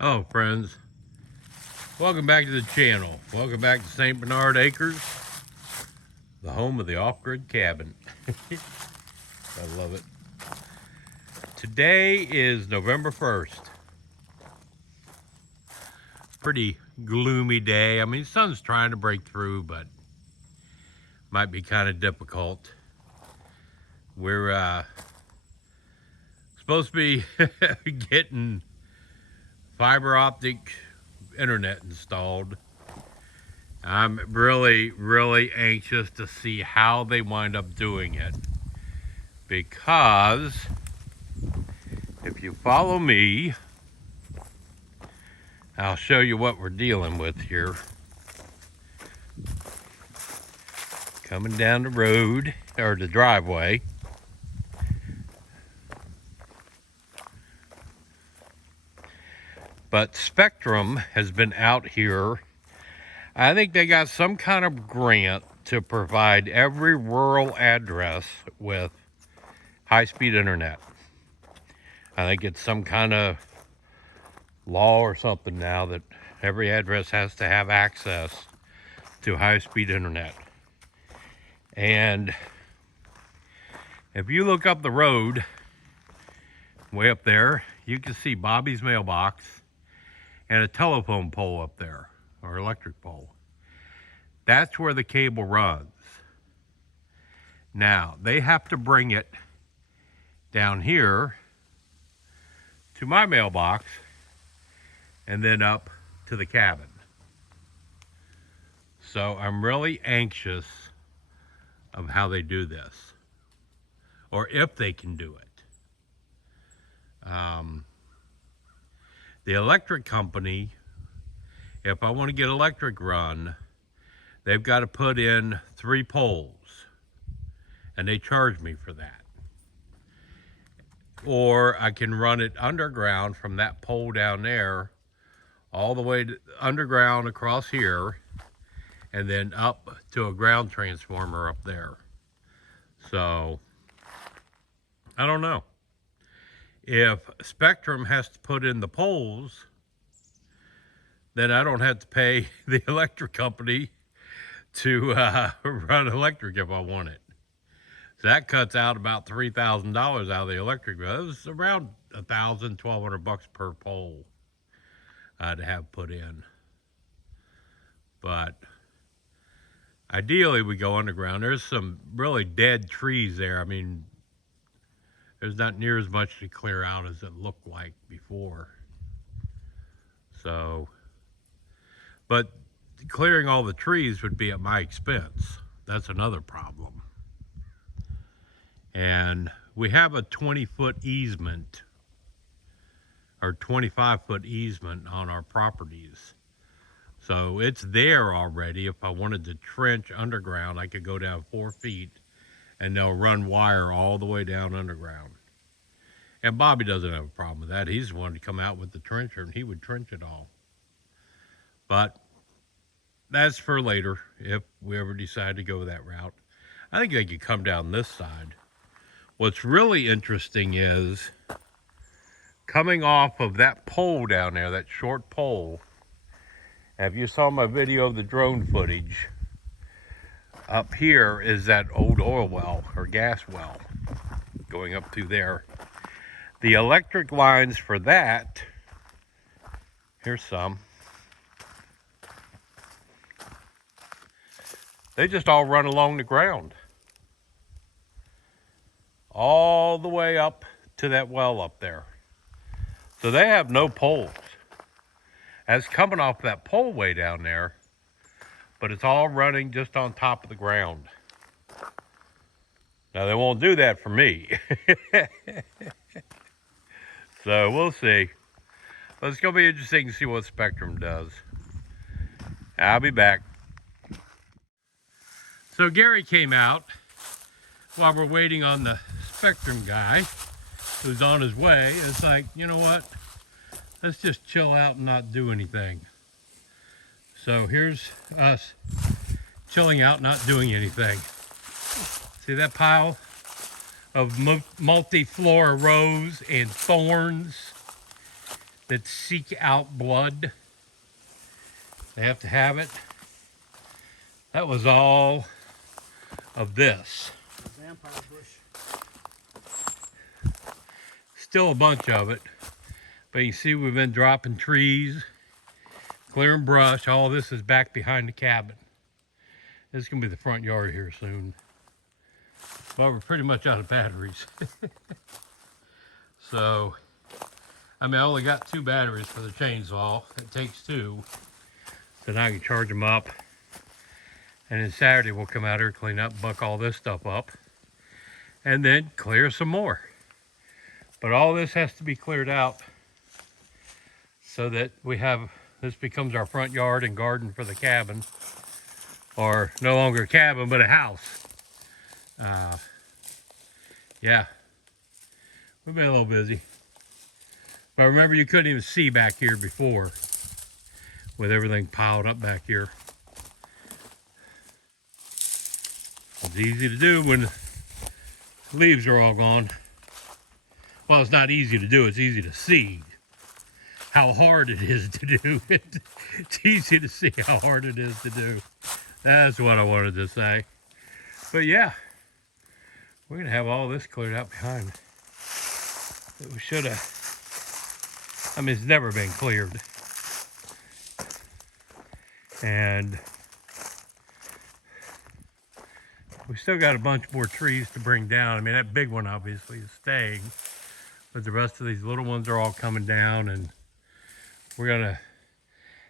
Hello friends, welcome back to the channel. Welcome back to St. Bernard Acres, the home of the off-grid cabin. I love it. Today is November 1st. Pretty gloomy day. I mean, the sun's trying to break through, but might be kind of difficult. We're supposed to be getting fiber optic internet installed. I'm really anxious to see how they wind up doing it, because if you follow me, I'll show you what we're dealing with here. Coming down the road, or the driveway. But Spectrum has been out here. I think they got some kind of grant to provide every rural address with high-speed internet. I think it's some kind of law or something now that every address has to have access to high-speed internet. And if you look up the road, way up there, you can see Bobby's mailbox and a telephone pole up there, or electric pole. That's where the cable runs. Now, they have to bring it down here to my mailbox and then up to the cabin. So I'm really anxious of how they do this, or if they can do it. The electric company, if I want to get electric run, they've got to put in 3 poles, and they charge me for that. Or I can run it underground from that pole down there all the way to underground across here, and then up to a ground transformer up there. So I don't know. If Spectrum has to put in the poles, then I don't have to pay the electric company to run electric if I want it. So that cuts out about $3,000 out of the electric bill. It was around $1,000, $1,200 per pole to have put in. But ideally we go underground. There's some really dead trees there. I mean, there's not near as much to clear out as it looked like before. So, but clearing all the trees would be at my expense. That's another problem. And we have a 20-foot easement, or 25-foot easement on our properties. So it's there already. If I wanted to trench underground, I could go down 4 feet and they'll run wire all the way down underground. And Bobby doesn't have a problem with that. He's the one to come out with the trencher, and he would trench it all. But that's for later, if we ever decide to go that route. I think they could come down this side. What's really interesting is coming off of that pole down there, that short pole. If you saw my video of the drone footage, up here is that old oil well or gas well going up through there. The electric lines for that, here's some. They just all run along the ground. All the way up to that well up there. So they have no poles. That's coming off that pole way down there, but it's all running just on top of the ground. Now they won't do that for me. So we'll see. But it's going to be interesting to see what Spectrum does. I'll be back. So Gary came out while we're waiting on the Spectrum guy who's on his way. It's like, you know what? Let's just chill out and not do anything. So here's us chilling out, not doing anything. See that pile of multi-flora rose and thorns? that seek out blood. They have to have it. That was all of this. Vampire bush. Still a bunch of it. But you see we've been dropping trees, clearing brush. All this is back behind the cabin. This is going to be the front yard here soon. But we're pretty much out of batteries. So, I mean, I only got 2 batteries for the chainsaw. It takes 2. So now I can charge them up. And then Saturday we'll come out here, clean up, buck all this stuff up. And then clear some more. But all this has to be cleared out so that this becomes our front yard and garden for the cabin. Or no longer a cabin, but a house. Yeah. We've been a little busy. But remember, you couldn't even see back here before with everything piled up back here. It's easy to do when the leaves are all gone. Well, it's not easy to do, it's easy to see how hard it is to do it. It's easy to see how hard it is to do. That's what I wanted to say. But yeah, we're going to have all this cleared out behind. We should have. I mean, it's never been cleared. And we still got a bunch more trees to bring down. I mean, that big one obviously is staying. But the rest of these little ones are all coming down. And we're going to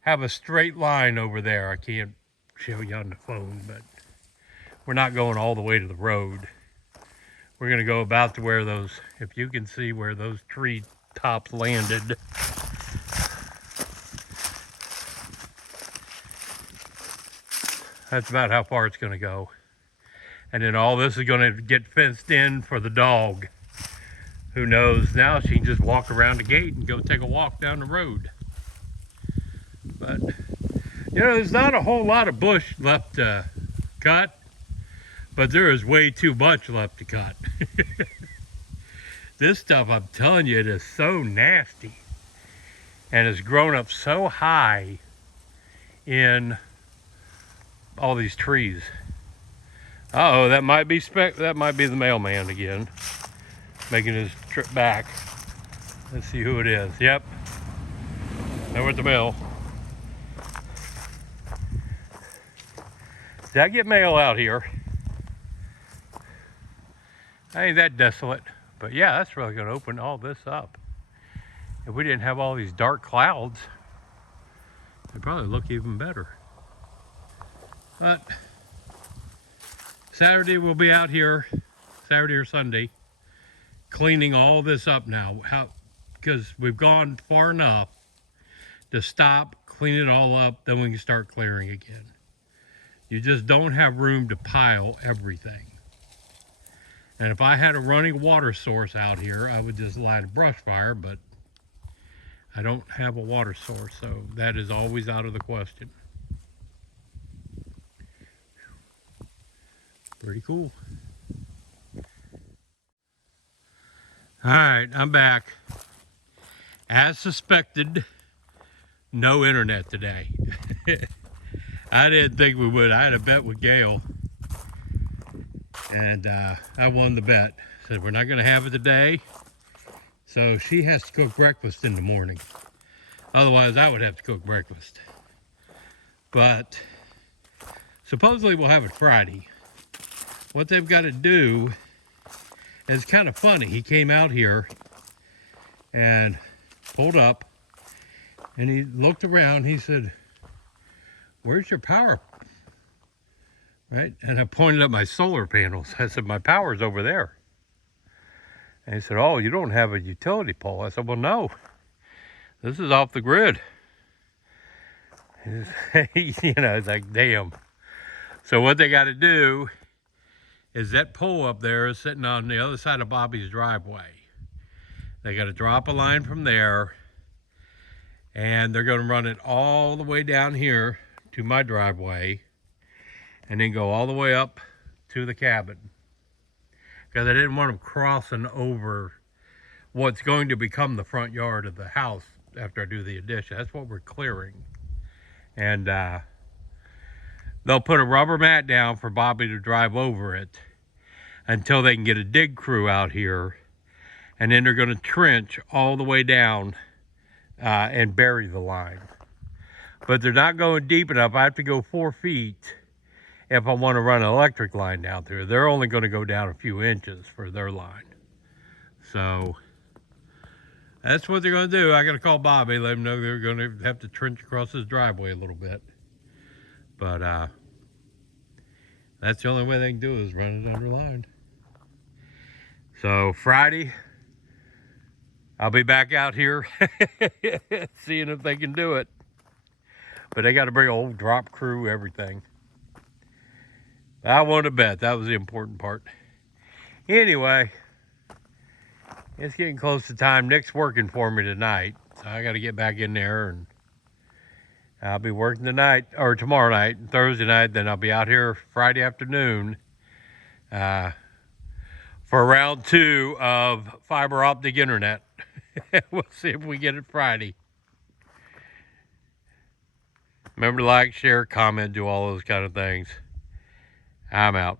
have a straight line over there. I can't show you on the phone, but we're not going all the way to the road. We're going to go about to where those, if you can see where those tree tops landed. That's about how far it's going to go. And then all this is going to get fenced in for the dog. Who knows, now she can just walk around the gate and go take a walk down the road. But, you know, there's not a whole lot of bush left to cut, but there is way too much left to cut. This stuff, I'm telling you, it is so nasty. And it's grown up so high in all these trees. Uh-oh, that might be the mailman again, making his trip back. Let's see who it is. Yep, now we're at the mail. Did I get mail out here? Ain't that desolate. But yeah, that's really going to open all this up. If we didn't have all these dark clouds, it'd probably look even better. But Saturday we'll be out here, Saturday or Sunday, cleaning all this up now. Because we've gone far enough to stop, clean it all up, then we can start clearing again. You just don't have room to pile everything. And if I had a running water source out here, I would just light a brush fire, but I don't have a water source, so that is always out of the question. Pretty cool. All right, I'm back. As suspected, no internet today. I didn't think we would. I had a bet with Gail, and I won the bet. Said we're not going to have it today, so she has to cook breakfast in the morning. Otherwise, I would have to cook breakfast. But supposedly we'll have it Friday. What they've got to do is kind of funny. He came out here and pulled up, and he looked around. He said, "Where's your power?" Right? And I pointed at my solar panels. I said, "My power's over there." And he said, "Oh, you don't have a utility pole." I said, "Well, no. This is off the grid." You know, it's like, damn. So what they got to do is that pole up there is sitting on the other side of Bobby's driveway. They got to drop a line from there, and they're going to run it all the way down here to my driveway, and then go all the way up to the cabin. Because I didn't want them crossing over what's going to become the front yard of the house after I do the addition. That's what we're clearing. And they'll put a rubber mat down for Bobby to drive over it until they can get a dig crew out here. And then they're going to trench all the way down and bury the line. But they're not going deep enough. I have to go 4 feet if I want to run an electric line down through. They're only going to go down a few inches for their line. So that's what they're going to do. I got to call Bobby, let him know they're going to have to trench across his driveway a little bit. But that's the only way they can do it, is run it underlined. So Friday, I'll be back out here seeing if they can do it. But they got to bring a whole drop crew, everything. I won a bet. That was the important part. Anyway, it's getting close to time. Nick's working for me tonight, so I got to get back in there, and I'll be working tonight, or tomorrow night, and Thursday night. Then I'll be out here Friday afternoon for round 2 of fiber optic internet. We'll see if we get it Friday. Remember to like, share, comment, do all those kind of things. I'm out.